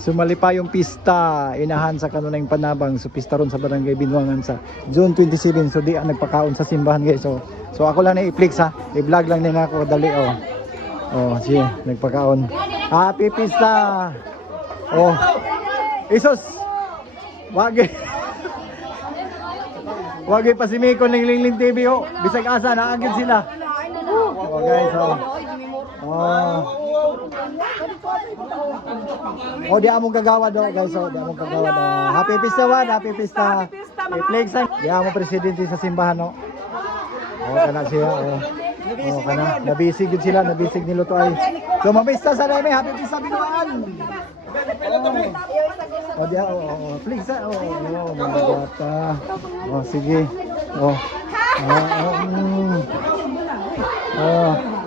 Sumali pa yung pista, inahan sa kanunay panabang. So pista ron sa Barangay Binwangan sa June 27. So di nagpakaon sa simbahan guys. So ako lang na i-flex ha. I-vlog lang din ako dali oh. Oh, sige, nagpakaon. Happy pista. Oh. Isos. Wagi. Wagi pa si Miko ng Lingling TV oh. Bisag asa naagid sila. Oh guys oh. Oh. Oh, di among kagawa do guys oh, di among kagawa do. Happy pista wan, happy pista. I-flexan. Di among presidente sa simbahan no. Oh, kana siya oh. Oh, kana nabisig gid sila, nabisig nilo to ay. So mapista sa dami, happy pista Binwangan. Oh, di oh, flex oh. Oh, mga bata. Oh, sige. Oh. Oh.